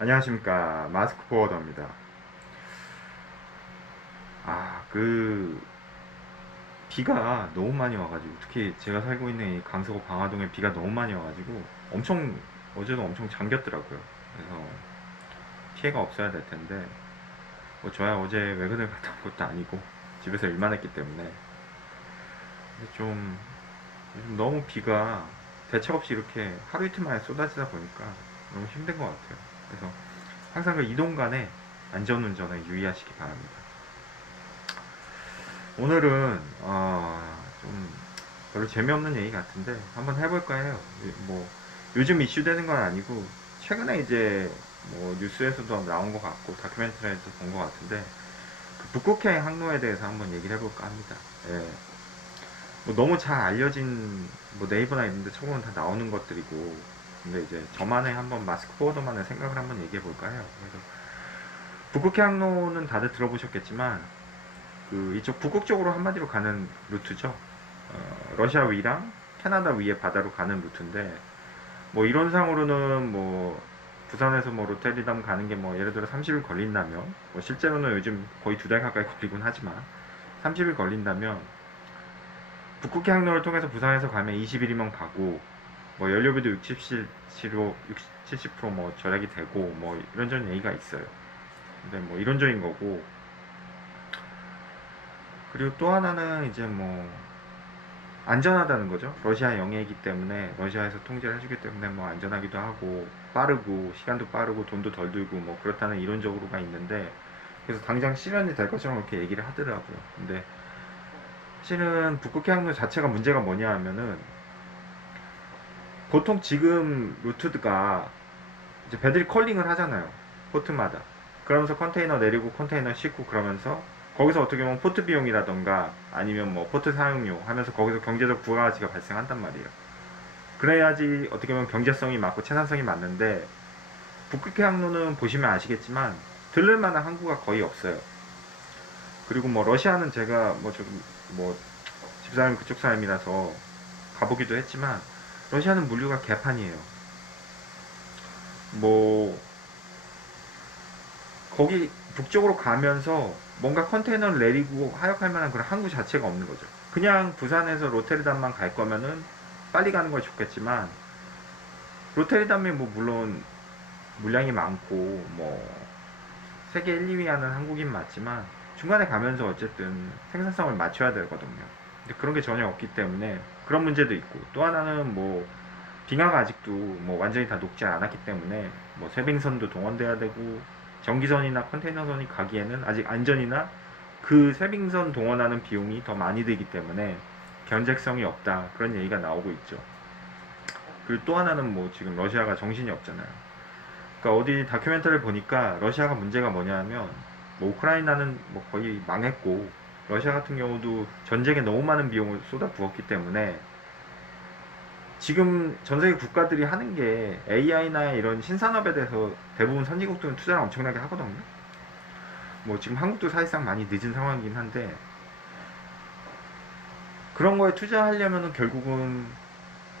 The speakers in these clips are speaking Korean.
안녕하십니까. 마스크 포워더입니다. 비가 너무 많이 와가지고, 특히 제가 살고 있는 이 강서구 방화동에 비가 너무 많이 와가지고, 어제도 엄청 잠겼더라고요. 그래서 피해가 없어야 될 텐데, 뭐 저야 어제 외근을 갔다 온 것도 아니고, 집에서 일만 했기 때문에. 근데 요즘 너무 비가 대책 없이 이렇게 하루 이틀 만에 쏟아지다 보니까 너무 힘든 것 같아요. 그래서 항상 그 이동 간에 안전운전에 유의하시기 바랍니다. 오늘은 좀 별로 재미없는 얘기 같은데 한번 해볼까 해요. 뭐 요즘 이슈되는 건 아니고 최근에 이제 뭐 뉴스에서도 나온 것 같고 다큐멘터리에서 본 것 같은데 그 북극해 항로에 대해서 한번 얘기를 해볼까 합니다. 예. 뭐 너무 잘 알려진 뭐 네이버나 이런 데 쳐보면 다 나오는 것들이고 근데 이제 저만의 한번 마스크 포워더만의 생각을 한번 얘기해 볼까 해요. 그래서 북극해 항로는 다들 들어보셨겠지만 그 이쪽 북극 쪽으로 한마디로 가는 루트죠. 러시아 위랑 캐나다 위의 바다로 가는 루트인데 뭐 이론상으로는 뭐 부산에서 뭐 로테르담 가는 게 뭐 예를 들어 30일 걸린다면 뭐 실제로는 요즘 거의 2달 가까이 걸리곤 하지만 30일 걸린다면 북극해 항로를 통해서 부산에서 가면 20일이면 가고 뭐 연료비도 60, 70%뭐 절약이 되고 뭐 이런저런 얘기가 있어요. 근데 뭐 이론적인 거고 그리고 또 하나는 이제 뭐 안전하다는 거죠. 러시아 영해이기 때문에 러시아에서 통제를 해주기 때문에 뭐 안전하기도 하고 빠르고 시간도 빠르고 돈도 덜 들고 뭐 그렇다는 이론적으로가 있는데 그래서 당장 실현이 될 것처럼 이렇게 얘기를 하더라고요. 근데 실은 북극해 항로 자체가 문제가 뭐냐 하면은 보통 지금 루트가 이제 배들이 컬링을 하잖아요. 포트마다. 그러면서 컨테이너 내리고 컨테이너 싣고 그러면서 거기서 어떻게 보면 포트 비용이라던가 아니면 뭐 포트 사용료 하면서 거기서 경제적 부가가치가 발생한단 말이에요. 그래야지 어떻게 보면 경제성이 맞고 생산성이 맞는데 북극해 항로는 보시면 아시겠지만 들를 만한 항구가 거의 없어요. 그리고 뭐 러시아는 제가 뭐 좀 뭐 집사람이 그쪽 사람이라서 가보기도 했지만 러시아는 물류가 개판이에요. 뭐 거기 북쪽으로 가면서 뭔가 컨테이너를 내리고 하역할 만한 그런 항구 자체가 없는 거죠. 그냥 부산에서 로테르담만 갈 거면은 빨리 가는 걸 좋겠지만 로테르담이 뭐 물론 물량이 많고 뭐 세계 1, 2위 하는 한국인 맞지만 중간에 가면서 어쨌든 생산성을 맞춰야 되거든요. 근데 그런 게 전혀 없기 때문에 그런 문제도 있고 또 하나는 뭐 빙하가 아직도 뭐 완전히 다 녹지 않았기 때문에 뭐 세빙선도 동원돼야 되고 전기선이나 컨테이너선이 가기에는 아직 안전이나 그 세빙선 동원하는 비용이 더 많이 들기 때문에 견적성이 없다 그런 얘기가 나오고 있죠. 그리고 또 하나는 뭐 지금 러시아가 정신이 없잖아요. 그러니까 어디 다큐멘터리를 보니까 러시아가 문제가 뭐냐면 뭐 우크라이나는 뭐 거의 망했고 러시아 같은 경우도 전쟁에 너무 많은 비용을 쏟아 부었기 때문에 지금 전 세계 국가들이 하는 게 AI나 이런 신산업에 대해서 대부분 선진국들은 투자를 엄청나게 하거든요. 뭐 지금 한국도 사실상 많이 늦은 상황이긴 한데 그런 거에 투자하려면은 결국은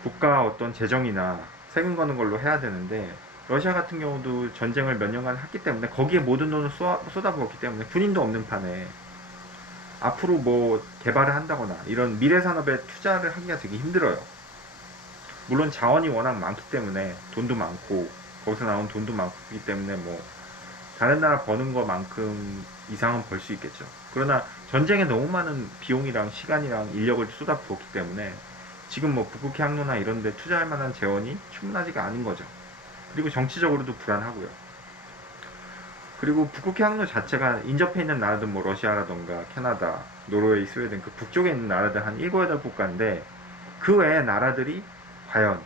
국가 어떤 재정이나 세금 거는 걸로 해야 되는데 러시아 같은 경우도 전쟁을 몇 년간 했기 때문에 거기에 모든 돈을 쏟아부었기 때문에 군인도 없는 판에 앞으로 뭐 개발을 한다거나 이런 미래 산업에 투자를 하기가 되게 힘들어요. 물론 자원이 워낙 많기 때문에 돈도 많고 거기서 나온 돈도 많기 때문에 뭐 다른 나라 버는 것만큼 이상은 벌 수 있겠죠. 그러나 전쟁에 너무 많은 비용이랑 시간이랑 인력을 쏟아부었기 때문에 지금 뭐 북극해 항로나 이런 데 투자할 만한 재원이 충분하지가 않은 거죠. 그리고 정치적으로도 불안하고요. 그리고 북극해 항로 자체가 인접해 있는 나라들 뭐 러시아라던가 캐나다, 노르웨이, 스웨덴 그 북쪽에 있는 나라들 한 7, 8국가인데 그 외의 나라들이 과연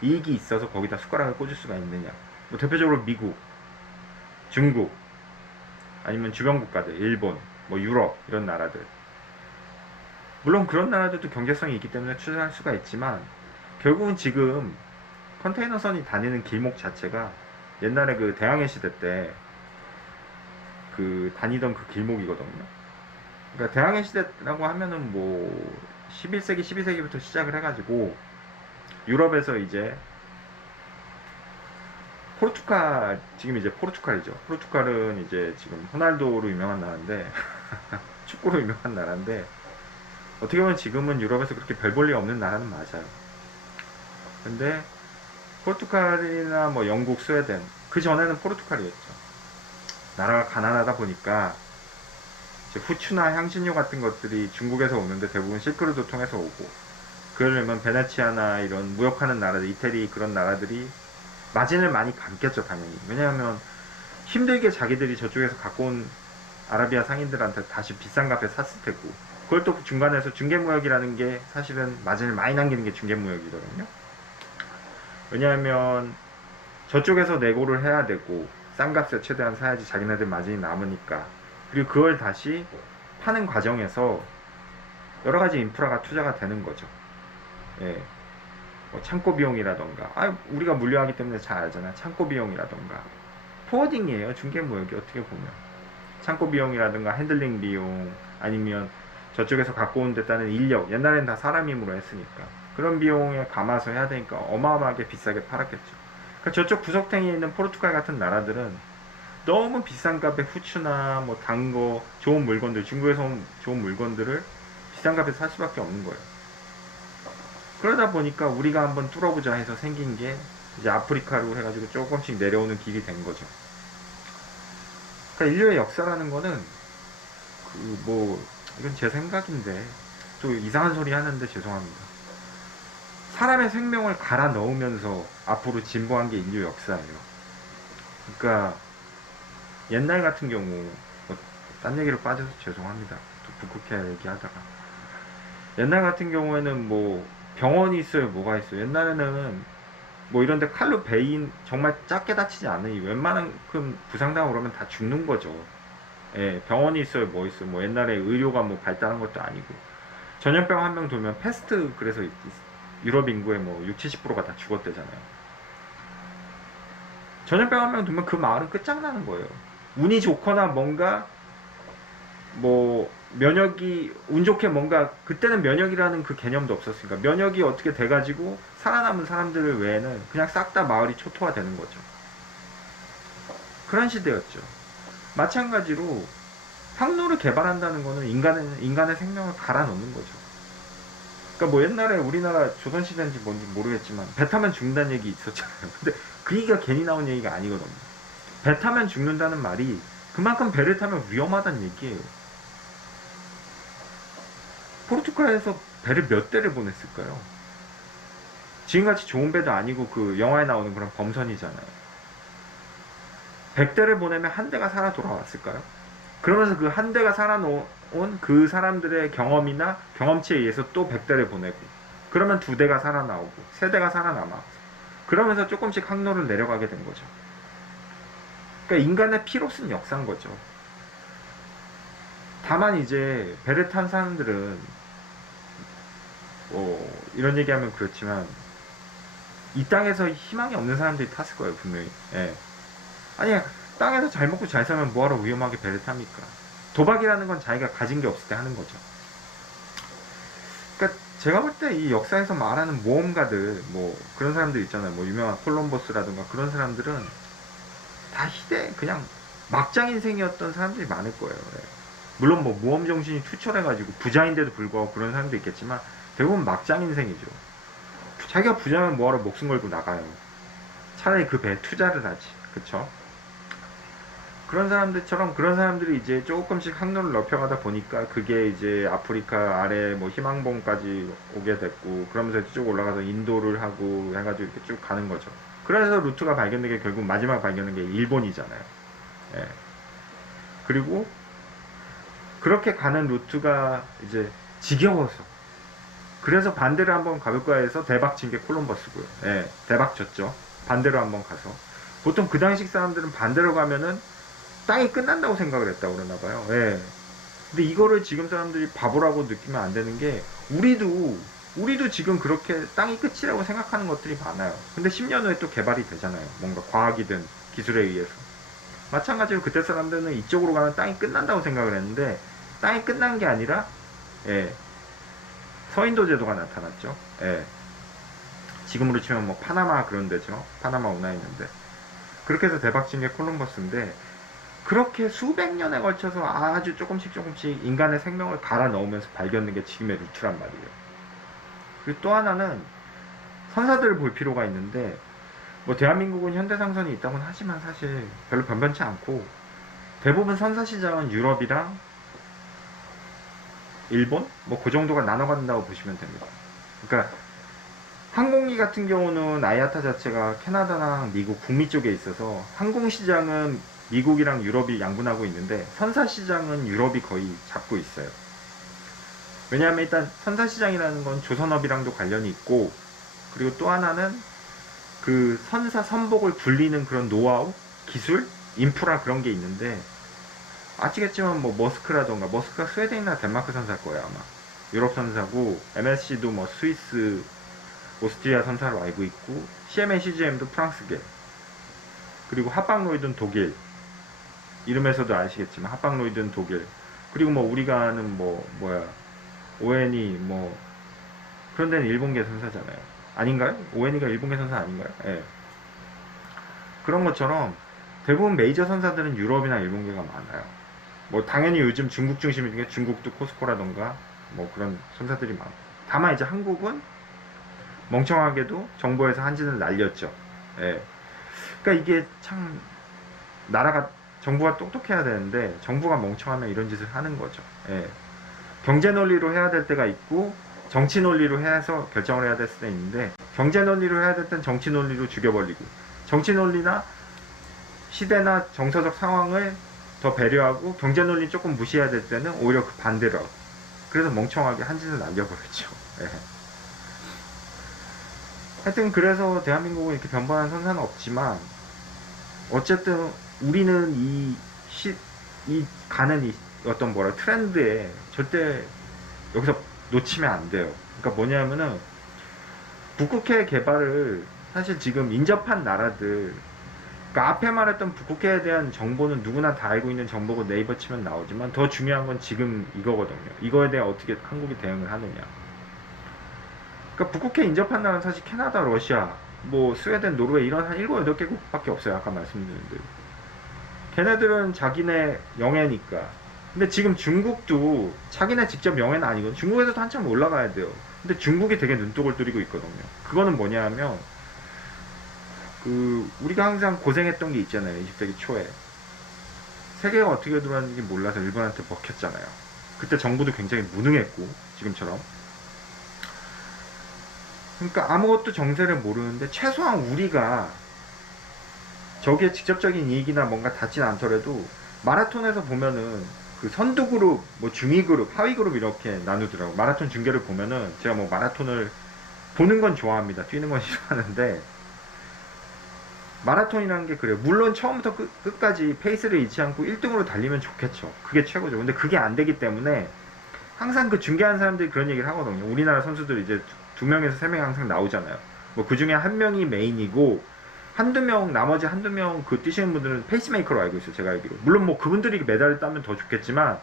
이익이 있어서 거기다 숟가락을 꽂을 수가 있느냐. 뭐 대표적으로 미국, 중국, 아니면 주변 국가들, 일본, 뭐 유럽 이런 나라들. 물론 그런 나라들도 경제성이 있기 때문에 투자할 수가 있지만 결국은 지금 컨테이너선이 다니는 길목 자체가 옛날에 그 대항해 시대 때 그 다니던 그 길목이거든요. 그러니까 대항해 시대라고 하면은 뭐 11세기, 12세기부터 시작을 해가지고 유럽에서 이제 포르투갈, 지금 이제 포르투갈이죠. 포르투갈은 이제 지금 호날두로 유명한 나라인데, 축구로 유명한 나라인데, 어떻게 보면 지금은 유럽에서 그렇게 별 볼 일 없는 나라는 맞아요. 근데 포르투갈이나 뭐 영국, 스웨덴, 그 전에는 포르투갈이었죠. 나라가 가난하다 보니까 이제 후추나 향신료 같은 것들이 중국에서 오는데 대부분 실크로드 통해서 오고, 그러려면 베네치아나 이런 무역하는 나라들, 이태리 그런 나라들이 마진을 많이 감겠죠, 당연히. 왜냐하면 힘들게 자기들이 저쪽에서 갖고 온 아라비아 상인들한테 다시 비싼 값에 샀을 테고, 그걸 또 중간에서 중개무역이라는 게 사실은 마진을 많이 남기는 게 중개무역이거든요. 왜냐하면 저쪽에서 내고를 해야 되고 싼 값에 최대한 사야지 자기네들 마진이 남으니까. 그리고 그걸 다시 파는 과정에서 여러 가지 인프라가 투자가 되는 거죠. 예. 뭐 창고 비용이라던가, 우리가 물류하기 때문에 잘 알잖아. 창고 비용이라던가, 포워딩이에요, 중개무역이 어떻게 보면. 창고 비용이라든가 핸들링 비용, 아니면 저쪽에서 갖고 온 데 따른 인력, 옛날엔 다 사람 힘으로 했으니까 그런 비용에 감아서 해야 되니까 어마어마하게 비싸게 팔았겠죠. 그러니까 저쪽 구석탱이에 있는 포르투갈 같은 나라들은 너무 비싼 값에 후추나 뭐 단 거, 좋은 물건들, 중국에서 온 좋은 물건들을 비싼 값에 살 수밖에 없는 거예요. 그러다 보니까 우리가 한번 뚫어보자 해서 생긴 게 이제 아프리카로 해가지고 조금씩 내려오는 길이 된 거죠. 그러니까 인류의 역사라는 거는 이건 제 생각인데 또 이상한 소리 하는데 죄송합니다. 사람의 생명을 갈아 넣으면서 앞으로 진보한 게 인류 역사예요. 그러니까 옛날 같은 경우, 딴 얘기로 빠져서 죄송합니다. 또 북극해 얘기하다가, 옛날 같은 경우에는 뭐 병원이 있어요, 뭐가 있어요. 옛날에는 뭐 이런데 칼로 베인, 정말 작게 다치지 않으니 웬만한큼 부상당하고 그러면 다 죽는 거죠. 예, 병원이 있어요, 뭐 있어요. 뭐 옛날에 의료가 뭐 발달한 것도 아니고, 전염병 한 명 돌면 패스트, 그래서 유럽 인구의 뭐 60, 70%가 다 죽었대잖아요. 전염병 한 명 돌면 그 마을은 끝장나는 거예요. 운이 좋거나 뭔가 뭐 면역이 운 좋게 뭔가, 그때는 면역이라는 그 개념도 없었으니까 면역이 어떻게 돼가지고 살아남은 사람들 외에는 그냥 싹 다 마을이 초토화되는 거죠. 그런 시대였죠. 마찬가지로 항로를 개발한다는 거는 인간의 생명을 갈아 넣는 거죠. 그러니까 뭐 옛날에 우리나라 조선시대인지 뭔지 모르겠지만 배 타면 죽는다는 얘기 있었잖아요. 근데 그 얘기가 괜히 나온 얘기가 아니거든요. 배 타면 죽는다는 말이 그만큼 배를 타면 위험하다는 얘기예요. 포르투갈에서 배를 몇 대를 보냈을까요? 지금같이 좋은 배도 아니고 그 영화에 나오는 그런 범선이잖아요. 100대를 보내면 한 대가 살아 돌아왔을까요? 그러면서 그 한 대가 살아온 그 사람들의 경험이나 경험치에 의해서 또 100대를 보내고, 그러면 2대가 살아나오고 3대가 살아남아, 그러면서 조금씩 항로를 내려가게 된 거죠. 그러니까 인간의 피로 쓴 역사인 거죠. 다만 이제 배를 탄 사람들은 이런 얘기하면 그렇지만 이 땅에서 희망이 없는 사람들이 탔을 거예요, 분명히. 예. 아니, 땅에서 잘 먹고 잘 살면 뭐하러 위험하게 배를 탑니까? 도박이라는 건 자기가 가진 게 없을 때 하는 거죠. 그러니까 제가 볼 때 이 역사에서 말하는 모험가들, 뭐 그런 사람들 있잖아요. 뭐 유명한 콜럼버스라든가 그런 사람들은 다 그냥 막장 인생이었던 사람들이 많을 거예요. 예. 물론 뭐 모험 정신이 투철해가지고 부자인데도 불구하고 그런 사람도 있겠지만 대부분 막장 인생이죠. 자기가 부자면 뭐하러 목숨 걸고 나가요. 차라리 그 배에 투자를 하지. 그쵸? 그런 사람들처럼, 그런 사람들이 이제 조금씩 항로를 넓혀가다 보니까 그게 이제 아프리카 아래 뭐 희망봉까지 오게 됐고, 그러면서 쭉 올라가서 인도를 하고 해가지고 이렇게 쭉 가는 거죠. 그래서 루트가 발견된 게 결국 마지막 발견된 게 일본이잖아요. 예. 그리고 그렇게 가는 루트가 이제 지겨워서, 그래서 반대로 한번 가볼까 해서 대박 친 게 콜럼버스고요. 예, 대박 쳤죠. 반대로 한번 가서. 보통 그 당시 사람들은 반대로 가면은 땅이 끝난다고 생각을 했다고 그러나 봐요. 예. 근데 이거를 지금 사람들이 바보라고 느끼면 안 되는 게, 우리도 지금 그렇게 땅이 끝이라고 생각하는 것들이 많아요. 근데 10년 후에 또 개발이 되잖아요. 뭔가 과학이든 기술에 의해서. 마찬가지로 그때 사람들은 이쪽으로 가면 땅이 끝난다고 생각을 했는데, 땅이 끝난 게 아니라, 예, 서인도 제도가 나타났죠. 예. 지금으로 치면 뭐 파나마 그런 데죠. 파나마 운하 있는데. 그렇게 해서 대박친 게 콜럼버스인데, 그렇게 수백 년에 걸쳐서 아주 조금씩 조금씩 인간의 생명을 갈아 넣으면서 발견된 게 지금의 루트란 말이에요. 그리고 또 하나는 선사들을 볼 필요가 있는데, 뭐 대한민국은 현대상선이 있다고는 하지만 사실 별로 변변치 않고, 대부분 선사시장은 유럽이랑 일본? 뭐 그 정도가 나눠간다고 보시면 됩니다. 그러니까 항공기 같은 경우는 아이아타 자체가 캐나다랑 미국 북미 쪽에 있어서 항공시장은 미국이랑 유럽이 양분하고 있는데, 선사시장은 유럽이 거의 잡고 있어요. 왜냐하면 일단 선사시장이라는 건 조선업이랑도 관련이 있고, 그리고 또 하나는 그 선사 선복을 굴리는 그런 노하우, 기술, 인프라 그런 게 있는데, 아시겠지만 뭐 머스크라던가, 머스크가 스웨덴이나 덴마크 선사일 거예요 아마. 유럽 선사고, MSC도 뭐 스위스, 오스트리아 선사로 알고 있고, CMA, CGM도 프랑스계, 그리고 합방로이드는 독일, 이름에서도 아시겠지만 합방로이드는 독일, 그리고 뭐 우리가 아는 뭐 뭐야 ONE 뭐 그런 데는 일본계 선사잖아요. 아닌가요? ONE가 일본계 선사 아닌가요? 예. 그런 것처럼 대부분 메이저 선사들은 유럽이나 일본계가 많아요. 뭐 당연히 요즘 중국 중심인 게 중국도 코스코라던가 뭐 그런 선사들이 많고, 다만 이제 한국은 멍청하게도 정부에서 한진을 날렸죠. 예. 그러니까 이게 참 나라가, 정부가 똑똑해야 되는데 정부가 멍청하면 이런 짓을 하는 거죠. 예. 경제 논리로 해야 될 때가 있고 정치 논리로 해서 결정을 해야 될 수도 있는데, 경제 논리로 해야 될 땐 정치 논리로 죽여버리고, 정치 논리나 시대나 정서적 상황을 더 배려하고 경제 논리 조금 무시해야 될 때는 오히려 그 반대로 하고, 그래서 멍청하게 한진을 날려버렸죠. 예. 하여튼 그래서 대한민국은 이렇게 변변한 선사는 없지만, 어쨌든 우리는 이 가는 이 어떤 뭐라 트렌드에 절대 여기서 놓치면 안 돼요. 그러니까 뭐냐면은 북극해 개발을 사실 지금 인접한 나라들, 그러니까 앞에 말했던 북극해에 대한 정보는 누구나 다 알고 있는 정보고 네이버 치면 나오지만, 더 중요한 건 지금 이거거든요. 이거에 대해 어떻게 한국이 대응을 하느냐. 그러니까 북극해 인접한 나라는 사실 캐나다, 러시아, 뭐 스웨덴, 노르웨이 이런 한 7, 8개국밖에 없어요. 아까 말씀드린 대로. 걔네들은 자기네 영해니까. 근데 지금 중국도 자기네 직접 영해는 아니거든. 중국에서도 한참 올라가야 돼요. 근데 중국이 되게 눈독을 들이고 있거든요. 그거는 뭐냐 하면, 우리가 항상 고생했던 게 있잖아요. 20세기 초에. 세계가 어떻게 돌아가는지 몰라서 일본한테 먹혔잖아요. 그때 정부도 굉장히 무능했고, 지금처럼. 그러니까 아무것도 정세를 모르는데 최소한 우리가 저기에 직접적인 이익이나 뭔가 닿진 않더라도, 마라톤에서 보면은 그 선두 그룹, 뭐 중위 그룹, 하위 그룹 이렇게 나누더라고. 마라톤 중계를 보면은, 제가 뭐 마라톤을 보는 건 좋아합니다. 뛰는 건 싫어하는데, 마라톤이라는 게 그래요. 물론 처음부터 끝까지 페이스를 잃지 않고 1등으로 달리면 좋겠죠. 그게 최고죠. 근데 그게 안 되기 때문에 항상 그 중계하는 사람들이 그런 얘기를 하거든요. 우리나라 선수들 이제 2명에서 3명이 항상 나오잖아요. 뭐 그 중에 1명이 메인이고, 나머지 한두 명 그 뛰시는 분들은 페이스메이커로 알고 있어요. 제가 알기로. 물론 뭐 그분들이 메달을 따면 더 좋겠지만,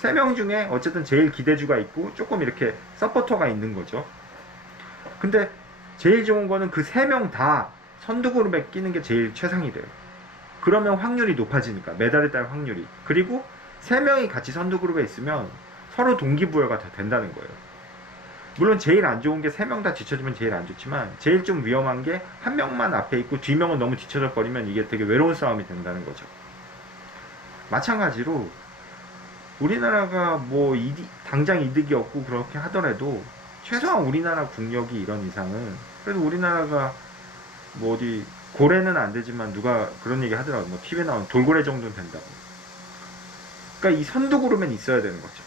3명 중에 어쨌든 제일 기대주가 있고 조금 이렇게 서포터가 있는 거죠. 근데 제일 좋은 거는 그 3명 다 선두 그룹에 끼는 게 제일 최상이래요. 그러면 확률이 높아지니까, 메달을 딸 확률이. 그리고 3명이 같이 선두 그룹에 있으면 서로 동기부여가 다 된다는 거예요. 물론 제일 안 좋은 게 3명 다 뒤쳐지면 제일 안 좋지만, 제일 좀 위험한 게 1명만 앞에 있고 뒤명은 너무 뒤쳐져 버리면 이게 되게 외로운 싸움이 된다는 거죠. 마찬가지로 우리나라가 뭐 당장 이득이 없고 그렇게 하더라도 최소한 우리나라 국력이 이런 이상은, 그래도 우리나라가 뭐 어디 고래는 안 되지만 누가 그런 얘기 하더라고요. 뭐 TV에 나온 돌고래 정도는 된다고. 그러니까 이 선두 그룹엔 있어야 되는 거죠.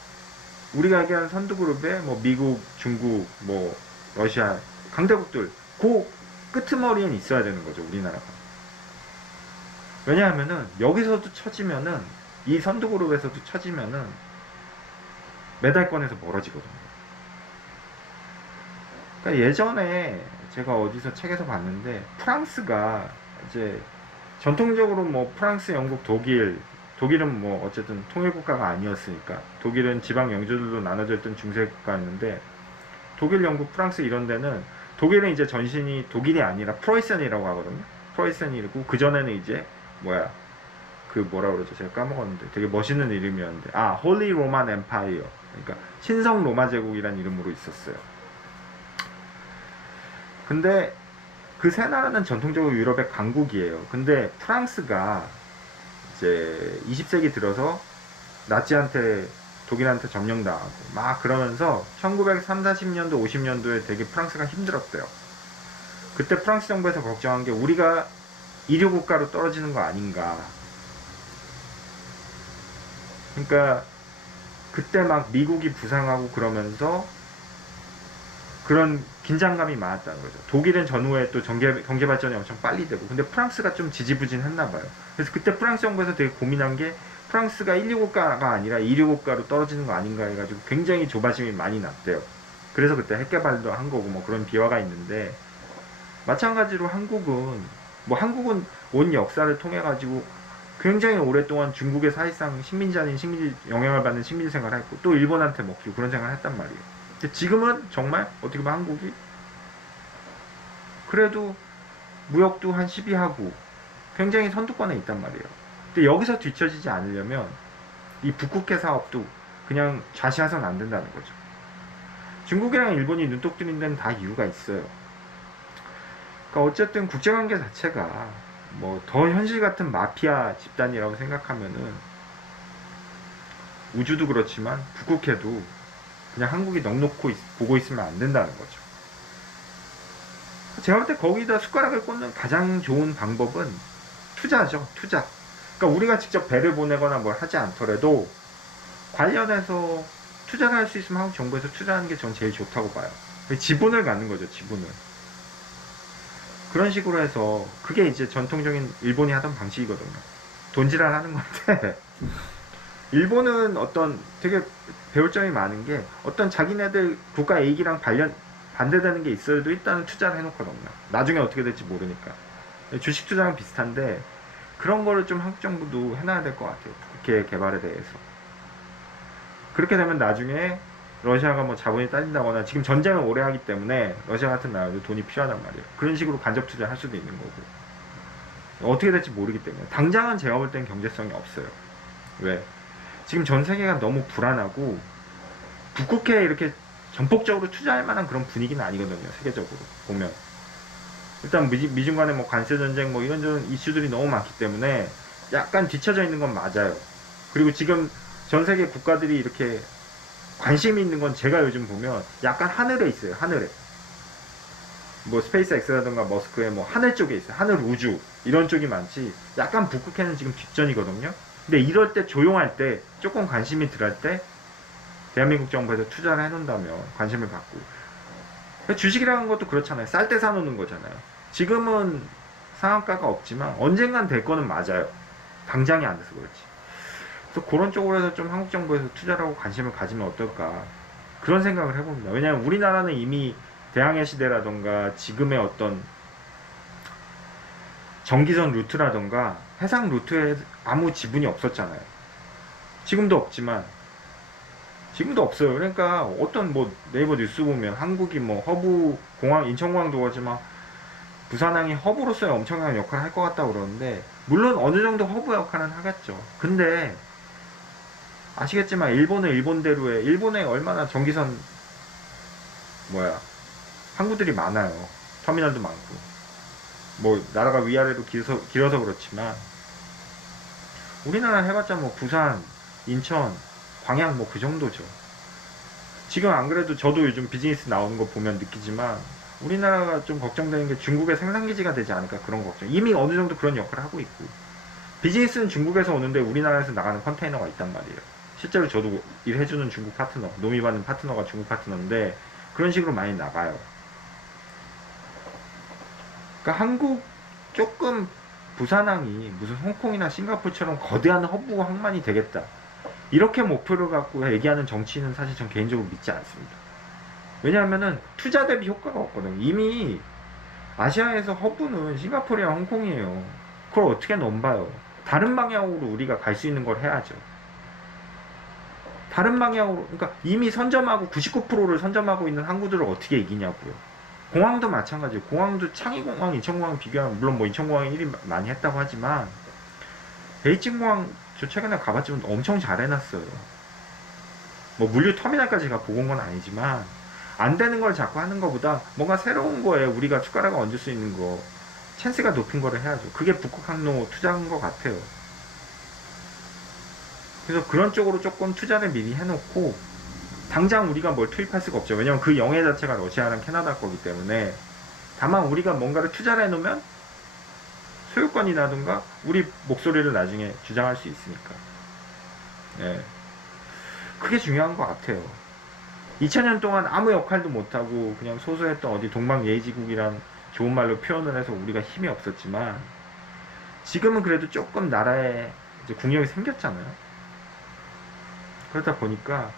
우리가 얘기하는 선두 그룹에 뭐 미국, 중국, 뭐 러시아 강대국들, 그 끄트머리엔 있어야 되는 거죠, 우리나라가. 왜냐하면은 여기서도 처지면은, 이 선두 그룹에서도 처지면은 메달권에서 멀어지거든요. 그러니까 예전에 제가 어디서 책에서 봤는데, 프랑스가 이제 전통적으로 뭐 프랑스, 영국, 독일은 뭐 어쨌든 통일국가가 아니었으니까, 독일은 지방 영주들로 나눠져 있던 중세국가였는데, 독일, 영국, 프랑스 이런 데는, 독일은 이제 전신이 독일이 아니라 프로이센이라고 하거든요. 크로이센이고 그 전에는 이제 뭐야 그 뭐라 그러죠? 제가 까먹었는데 되게 멋있는 이름이었는데 홀리 로만 엠파이어, 그러니까 신성 로마 제국이란 이름으로 있었어요. 근데 그 세 나라는 전통적으로 유럽의 강국이에요. 근데 프랑스가 이제 20세기 들어서 나치한테 독일한테 점령당하고 막 그러면서 1930, 40년도, 50년도에 되게 프랑스가 힘들었대요. 그때 프랑스 정부에서 걱정한 게 우리가 이류 국가로 떨어지는 거 아닌가. 그러니까 그때 막 미국이 부상하고 그러면서 그런 긴장감이 많았다는 거죠. 독일은 전후에 또 경제 발전이 엄청 빨리 되고, 근데 프랑스가 좀 지지부진했나 봐요. 그래서 그때 프랑스 정부에서 되게 고민한 게 프랑스가 1류 국가가 아니라 2류 국가로 떨어지는 거 아닌가 해가지고 굉장히 조바심이 많이 났대요. 그래서 그때 핵개발도 한 거고 뭐 그런 비화가 있는데, 마찬가지로 한국은 온 역사를 통해 가지고 굉장히 오랫동안 중국의 사실상 식민지 아닌 식민지 영향을 받는 식민지 생활을 했고, 또 일본한테 먹히고 그런 생활을 했단 말이에요. 근데 지금은 정말 어떻게 보면 한국이 그래도 무역도 한 12하고 굉장히 선두권에 있단 말이에요. 근데 여기서 뒤처지지 않으려면 이 북극해 사업도 그냥 좌시해서는 안 된다는 거죠. 중국이랑 일본이 눈독 들인 데는 다 이유가 있어요. 그러니까 어쨌든 국제관계 자체가 뭐 더 현실 같은 마피아 집단이라고 생각하면은, 우주도 그렇지만 북극해도 그냥 한국이 넉넉히 보고 있으면 안 된다는 거죠. 제가 볼 때 거기다 숟가락을 꽂는 가장 좋은 방법은 투자죠. 투자. 그러니까 우리가 직접 배를 보내거나 뭘 하지 않더라도 관련해서 투자를 할 수 있으면 한국 정부에서 투자하는 게 전 제일 좋다고 봐요. 지분을 갖는 거죠. 지분을. 그런 식으로 해서 그게 이제 전통적인 일본이 하던 방식이거든요. 돈지랄 하는 건데 일본은 어떤 되게 배울 점이 많은 게, 어떤 자기네들 국가 이익이랑 반대되는 게 있어도 일단은 투자를 해놓거든요. 나중에 어떻게 될지 모르니까. 주식 투자랑 비슷한데 그런 거를 좀 한국 정부도 해놔야 될 것 같아요. 국회 개발에 대해서. 그렇게 되면 나중에 러시아가 뭐 자본이 딸린다거나, 지금 전쟁을 오래 하기 때문에 러시아 같은 나라도 돈이 필요하단 말이에요. 그런 식으로 간접 투자를 할 수도 있는 거고. 어떻게 될지 모르기 때문에 당장은 제가 볼 때는 경제성이 없어요. 왜? 지금 전 세계가 너무 불안하고 북극해에 이렇게 전폭적으로 투자할 만한 그런 분위기는 아니거든요. 세계적으로 보면 일단 미중 간의 뭐 관세 전쟁 뭐 이런저런 이슈들이 너무 많기 때문에 약간 뒤쳐져 있는 건 맞아요. 그리고 지금 전 세계 국가들이 이렇게 관심이 있는 건 제가 요즘 보면 약간 하늘에 있어요. 하늘에. 뭐 스페이스 X라든가 머스크의 뭐 하늘 쪽에 있어요. 하늘 우주 이런 쪽이 많지, 약간 북극해는 지금 뒷전이거든요. 근데 이럴 때, 조용할 때, 조금 관심이 덜할 때 대한민국 정부에서 투자를 해놓는다면 관심을 받고. 주식이라는 것도 그렇잖아요. 쌀 때 사놓는 거잖아요. 지금은 상한가가 없지만 언젠간 될 거는 맞아요. 당장이 안 돼서 그렇지. 그래서 그런 쪽으로 해서 좀 한국 정부에서 투자를 하고 관심을 가지면 어떨까, 그런 생각을 해봅니다. 왜냐하면 우리나라는 이미 대항해 시대라던가 지금의 어떤 전기선 루트라던가 해상 루트에 아무 지분이 없었잖아요. 지금도 없지만, 지금도 없어요. 그러니까 어떤 뭐 네이버 뉴스 보면 한국이 뭐 허브 공항, 인천공항도 그렇지만 부산항이 허브로서의 엄청난 역할을 할 것 같다고 그러는데, 물론 어느 정도 허브 역할은 하겠죠. 근데 아시겠지만 일본은 일본대로 해. 일본에 얼마나 전기선 항구들이 많아요. 터미널도 많고. 뭐 나라가 위아래로 길어서 그렇지만 우리나라 해봤자 뭐 부산, 인천, 광양 뭐 그 정도죠. 지금 안 그래도 저도 요즘 비즈니스 나오는 거 보면 느끼지만 우리나라가 좀 걱정되는 게 중국의 생산기지가 되지 않을까, 그런 걱정. 이미 어느 정도 그런 역할을 하고 있고, 비즈니스는 중국에서 오는데 우리나라에서 나가는 컨테이너가 있단 말이에요. 실제로 저도 일해주는 중국 파트너, 노미받는 파트너가 중국 파트너인데 그런 식으로 많이 나가요. 그러니까 한국 조금 부산항이 무슨 홍콩이나 싱가포르처럼 거대한 허브 항만이 되겠다, 이렇게 목표를 갖고 얘기하는 정치인은 사실 전 개인적으로 믿지 않습니다. 왜냐하면은 투자 대비 효과가 없거든요. 이미 아시아에서 허브는 싱가포르랑 홍콩이에요. 그걸 어떻게 넘봐요. 다른 방향으로 우리가 갈 수 있는 걸 해야죠. 다른 방향으로, 그러니까 이미 선점하고 99%를 선점하고 있는 항구들을 어떻게 이기냐고요. 공항도 마찬가지예요. 공항도 창의공항, 인천공항 비교하면 물론 뭐 인천공항이 일이 많이 했다고 하지만 베이징공항 저 최근에 가봤지만 엄청 잘 해놨어요. 뭐 물류 터미널까지 가 보고 온 건 아니지만 안 되는 걸 자꾸 하는 것보다 뭔가 새로운 거에 우리가 숟가락을 얹을 수 있는 거, 찬스가 높은 거를 해야죠. 그게 북극 항로 투자인 것 같아요. 그래서 그런 쪽으로 조금 투자를 미리 해놓고 당장 우리가 뭘 투입할 수가 없죠. 왜냐면 그 영해 자체가 러시아랑 캐나다 거기 때문에. 다만 우리가 뭔가를 투자를 해놓으면 소유권이라든가 우리 목소리를 나중에 주장할 수 있으니까. 예. 그게 중요한 것 같아요. 2000년 동안 아무 역할도 못하고 그냥 소소했던 어디 동방예의지국이란 좋은 말로 표현을 해서 우리가 힘이 없었지만 지금은 그래도 조금 나라에 이제 국력이 생겼잖아요. 그러다 보니까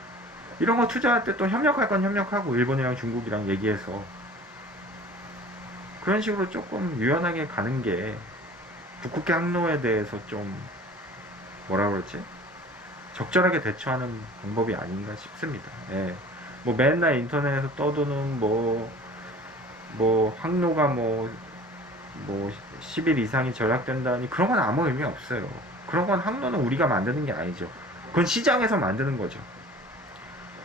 이런 거 투자할 때 또 협력할 건 협력하고 일본이랑 중국이랑 얘기해서 그런 식으로 조금 유연하게 가는 게 북극해 항로에 대해서 좀 뭐라 그러지? 적절하게 대처하는 방법이 아닌가 싶습니다. 예. 뭐 맨날 인터넷에서 떠도는 항로가 뭐 10일 이상이 절약된다니 그런 건 아무 의미 없어요. 그런 건 항로는 우리가 만드는 게 아니죠. 그건 시장에서 만드는 거죠.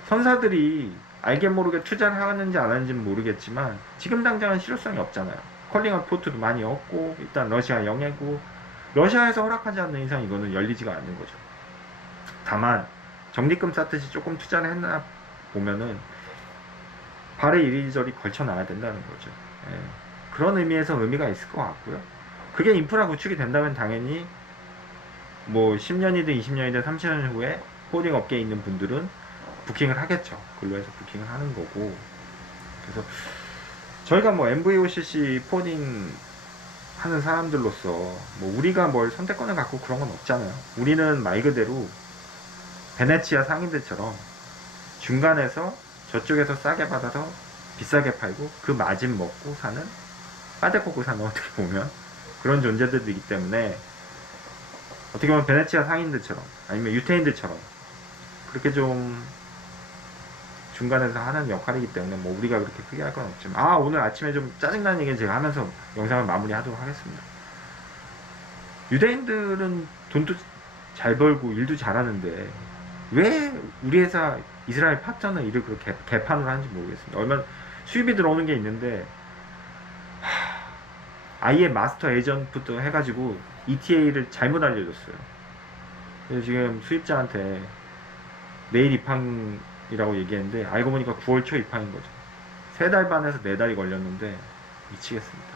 선사들이 알게 모르게 투자를 하는지 안 하는지는 모르겠지만 지금 당장은 실효성이 없잖아요. 컬링한 포트도 많이 없고 일단 러시아 영해고 러시아에서 허락하지 않는 이상 이거는 열리지가 않는 거죠. 다만 적립금 쌓듯이 조금 투자를 했나 보면은 발에 이리저리 걸쳐 놔야 된다는 거죠. 예. 그런 의미에서 의미가 있을 것 같고요. 그게 인프라 구축이 된다면 당연히 뭐 10년이든 20년이든 30년 후에 호딩 업계에 있는 분들은 부킹을 하겠죠. 근로에서 부킹을 하는 거고. 그래서 저희가 뭐 MVOCC 포딩 하는 사람들로서 뭐 우리가 뭘 선택권을 갖고 그런 건 없잖아요. 우리는 말 그대로 베네치아 상인들처럼 중간에서 저쪽에서 싸게 받아서 비싸게 팔고 그 마진 먹고 사는 빠데코고 사는 어떻게 보면 그런 존재들이기 때문에 어떻게 보면 베네치아 상인들처럼 아니면 유태인들처럼 그렇게 좀 중간에서 하는 역할이기 때문에 뭐 우리가 그렇게 크게 할 건 없지만 오늘 아침에 좀 짜증나는 얘기를 제가 하면서 영상을 마무리하도록 하겠습니다. 유대인들은 돈도 잘 벌고 일도 잘하는데 왜 우리 회사 이스라엘 파트너 일을 그렇게 개판으로 하는지 모르겠습니다. 얼마 수입이 들어오는 게 있는데 아예 마스터 에이전트부터 해가지고 ETA를 잘못 알려줬어요. 그래서 지금 수입자한테 내일 입항이라고 얘기했는데 알고 보니까 9월 초 입항인 거죠. 3달 반에서 4달이 걸렸는데 미치겠습니다.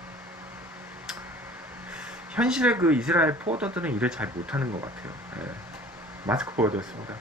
현실의 그 이스라엘 포워더들은 일을 잘 못하는 것 같아요. 예. 마스크 보여드렸습니다.